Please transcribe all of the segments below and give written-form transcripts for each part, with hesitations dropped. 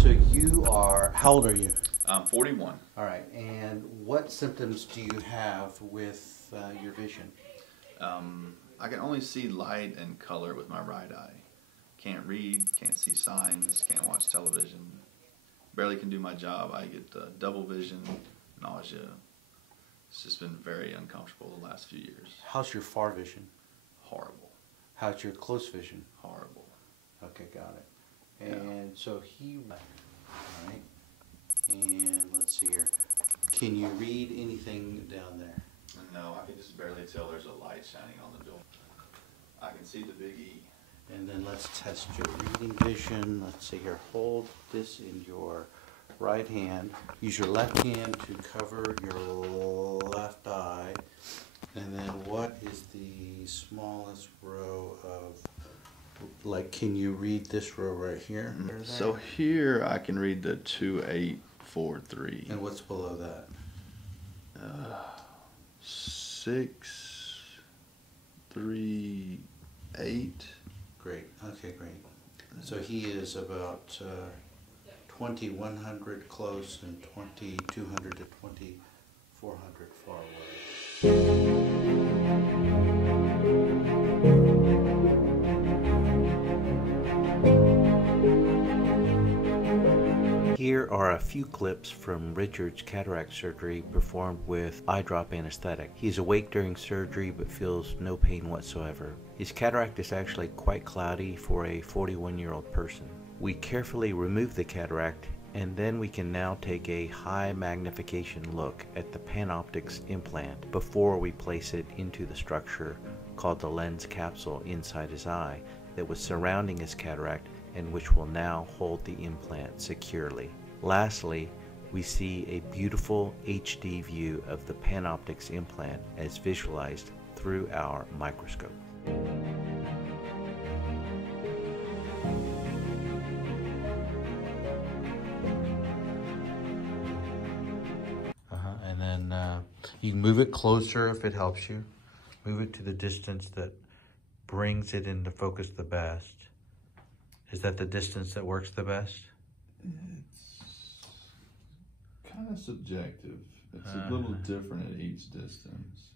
So you are, how old are you? I'm 41. All right, and what symptoms do you have with your vision? I can only see light and color with my right eye. Can't read, can't see signs, can't watch television. Barely can do my job. I get double vision, nausea. It's just been very uncomfortable the last few years. How's your far vision? Horrible. How's your close vision? Horrible. Okay, got it. And so all right, and let's see here. Can you read anything down there? No, I can just barely tell there's a light shining on the door. I can see the big E. And then let's test your reading vision. Let's see here. Hold this in your right hand. Use your left hand to cover your left eye. And then what is the smallest row of, like, can you read this row right here? So here I can read the 2843. And what's below that? 638. Great. Okay, great. So he is about 2100 close and 2200 to 2400 far away. Here are a few clips from Richard's cataract surgery performed with eye drop anesthetic. He is awake during surgery but feels no pain whatsoever. His cataract is actually quite cloudy for a 41-year-old person. We carefully remove the cataract, and then we can now take a high magnification look at the PanOptix implant before we place it into the structure called the lens capsule inside his eye that was surrounding his cataract and which will now hold the implant securely. Lastly, we see a beautiful HD view of the PanOptix implant as visualized through our microscope. And then you can move it closer if it helps you. Move it to the distance that brings it into focus the best. Is that the distance that works the best? It's kind of subjective. It's a little different at each distance.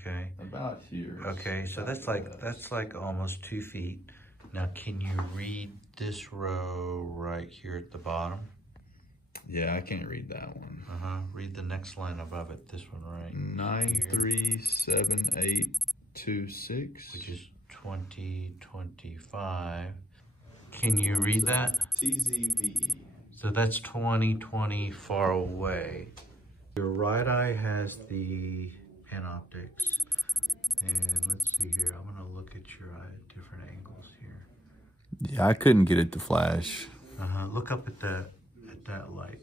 Okay. About here. Okay, so that's like almost 2 feet. Now, can you read this row right here at the bottom? Yeah, I can't read that one. Read the next line above it. This one right 937826, which is 2025. Can you read that? TZVE. So that's 2020 far away. Your right eye has the PanOptix. And let's see here. I'm going to look at your eye at different angles here. Yeah, I couldn't get it to flash. Look up at that light.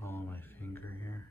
Follow my finger here.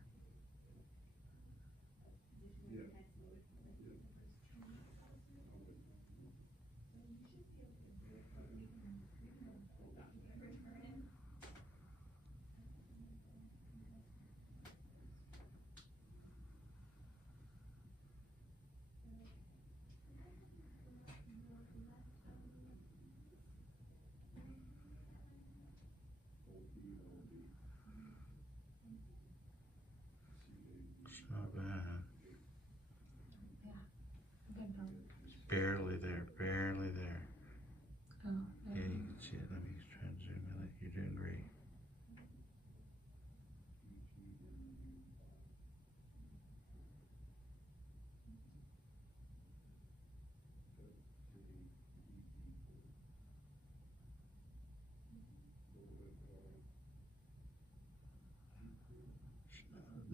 It's not bad. It's barely there, barely there. Oh, yeah, you can see it. Let me try and zoom in. You're doing great.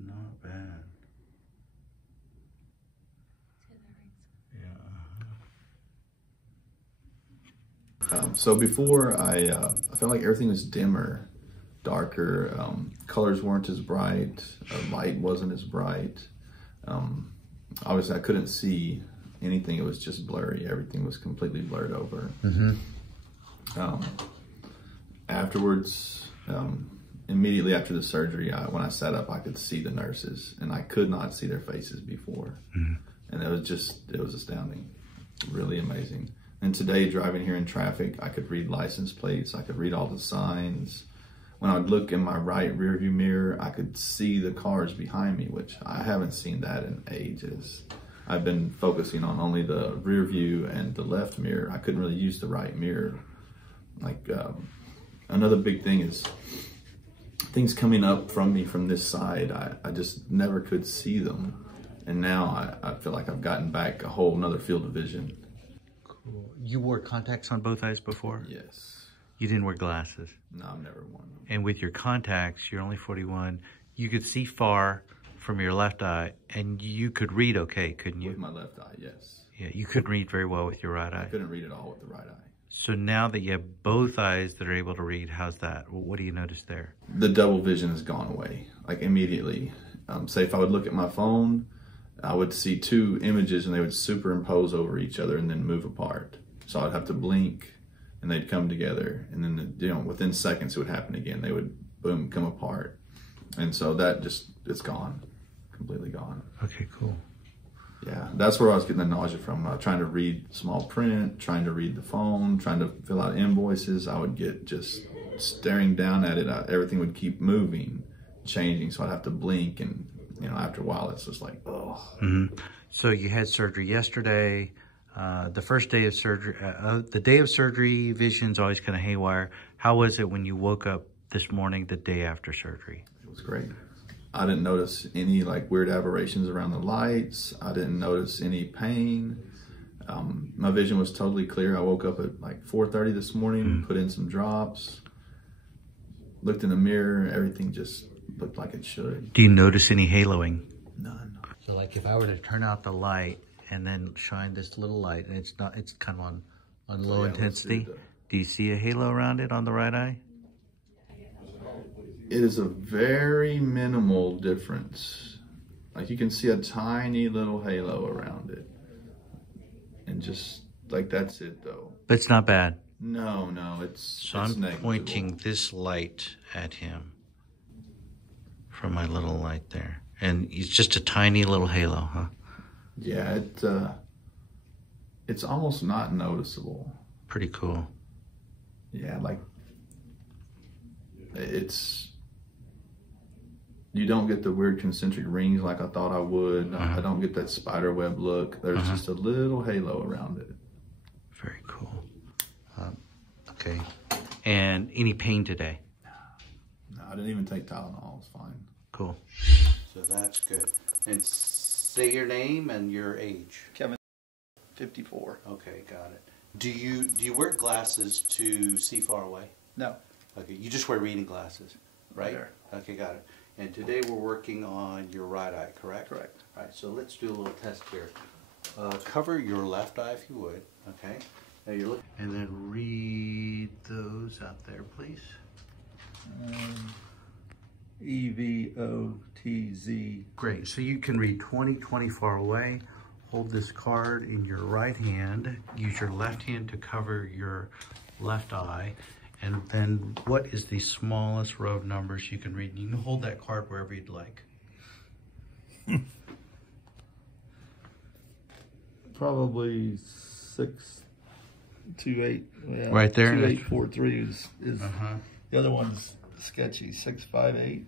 Not bad. Yeah. So before I felt like everything was dimmer, darker, colors weren't as bright, light wasn't as bright. Obviously I couldn't see anything, it was just blurry. Everything was completely blurred over. Afterwards, immediately after the surgery, when I sat up, I could see the nurses, and I could not see their faces before. And it was astounding, really amazing. And today, driving here in traffic, I could read license plates, I could read all the signs. When I would look in my right rearview mirror, I could see the cars behind me, which I haven't seen that in ages. I've been focusing on only the rear view and the left mirror. I couldn't really use the right mirror. Like, another big thing is things coming up from me from this side. I just never could see them. And now I feel like I've gotten back a whole nother field of vision. Cool. You wore contacts on both eyes before? Yes. You didn't wear glasses? No, I've never worn them. And with your contacts, you're only 41, you could see far from your left eye, and you could read okay, couldn't you? With my left eye, yes. Yeah, you couldn't read very well with your right eye. I couldn't read at all with the right eye. So now that you have both eyes that are able to read, how's that? What do you notice there? The double vision has gone away, like immediately. Say if I would look at my phone, I would see two images and they would superimpose over each other and then move apart. So I'd have to blink and they'd come together, and then within seconds it would happen again. They would boom, come apart. And so that it's gone, completely gone. Okay, cool. Yeah, that's where I was getting the nausea from. Trying to read small print, trying to read the phone, trying to fill out invoices. I would get just staring down at it. Everything would keep moving, changing. So I'd have to blink, and after a while, it's just like, oh. So you had surgery yesterday. The first day of surgery, the day of surgery, vision's always kind of haywire. How was it when you woke up this morning, the day after surgery? It was great. I didn't notice any weird aberrations around the lights. I didn't notice any pain. My vision was totally clear. I woke up at 4:30 this morning, put in some drops, looked in the mirror, everything just looked like it should. Do you notice any haloing? None. So if I were to turn out the light and then shine this little light, and it's kind of on low intensity, do you see a halo around it on the right eye? It is a very minimal difference. You can see a tiny little halo around it. And just that's it though. But it's not bad. No, it's So I'm negligible. pointing this light at him from my little light there. And it's just a tiny little halo, huh? Yeah, it's almost not noticeable. Pretty cool. Yeah, you don't get the weird concentric rings like I thought I would. I don't get that spider web look. There's just a little halo around it. Very cool. Okay. And any pain today? No, I didn't even take Tylenol. It's fine. Cool. So that's good. And say your name and your age. Kevin, 54. Okay, got it. Do you wear glasses to see far away? No. Okay, you just wear reading glasses, right? There. Okay, got it. And today we're working on your right eye, correct? Correct. All right, so let's do a little test here. Cover your left eye if you would, okay? Now you're looking, and then read those out there, please. EVOTZ. Great, so you can read 20 far away. Hold this card in your right hand. Use your left hand to cover your left eye. And then what is the smallest row of numbers you can read? You can hold that card wherever you'd like. Probably 628. Yeah, Right there? 2843 is the other one's sketchy. 658.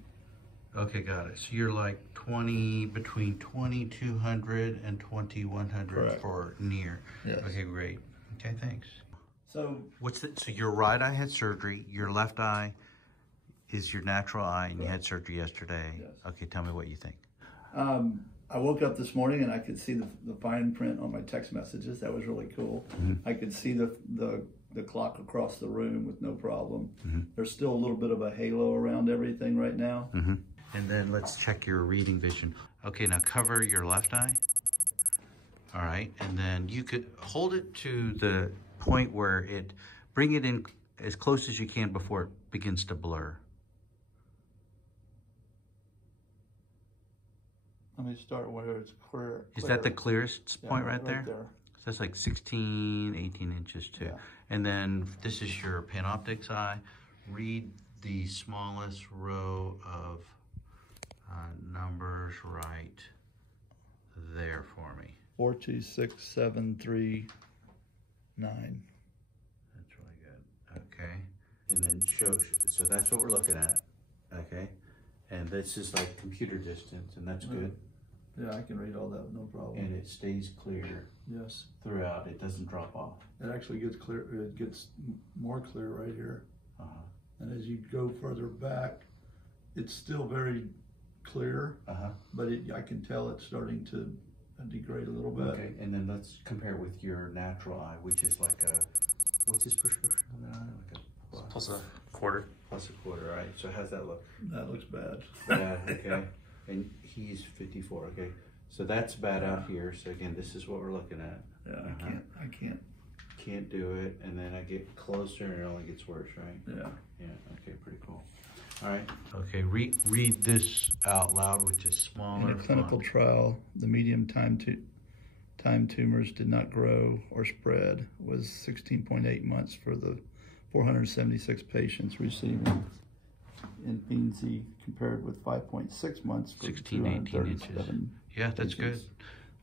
Okay, got it. So you're between 2200 and 2100 Correct. for near. Yes. Okay, great. Okay, thanks. So So your right eye had surgery, your left eye is your natural eye, and you had surgery yesterday. Yes. Okay, tell me what you think. I woke up this morning and I could see the fine print on my text messages. That was really cool. I could see the clock across the room with no problem. There's still a little bit of a halo around everything right now. And then let's check your reading vision. Okay, now cover your left eye. All right, and then you could hold it to the point where bring it in as close as you can before it begins to blur. Let me start where it's clear. Is that the clearest point right there? there? So that's 16, 18 inches too. Yeah. And then this is your PanOptix eye. Read the smallest row of numbers right there for me. 4, 2, 6, 7, 3, 9. That's really good. Okay. And then so that's what we're looking at. Okay. And this is like computer distance, and that's good. Yeah, I can read all that, no problem. And it stays clear. Yes. Throughout. It doesn't drop off. It actually gets clear. It gets more clear right here. And as you go further back, it's still very clear. But I can tell it's starting to degrade a little bit. Okay. And then let's compare with your natural eye, which is like a, what's his prescription on that eye? Like a plus a quarter. Plus a quarter, right? So how's that look? That looks bad. Bad, okay. And he's 54, okay. So that's bad out here. So again, this is what we're looking at. Yeah, I can't do it. And then I get closer and it only gets worse, right? Yeah. Yeah, okay, pretty cool. All right. Okay, read this out loud, which is smaller. In a clinical trial, the median time tumors did not grow or spread was 16.8 months for the 476 patients receiving Infinzi, compared with 5.6 months for 16, 18 inches. Yeah, that's good.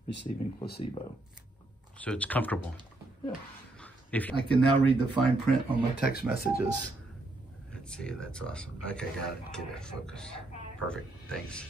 Receiving placebo. So it's comfortable. Yeah. If I can now read the fine print on my text messages. Let's see, that's awesome. Okay, got it. Get it focused. Perfect. Thanks.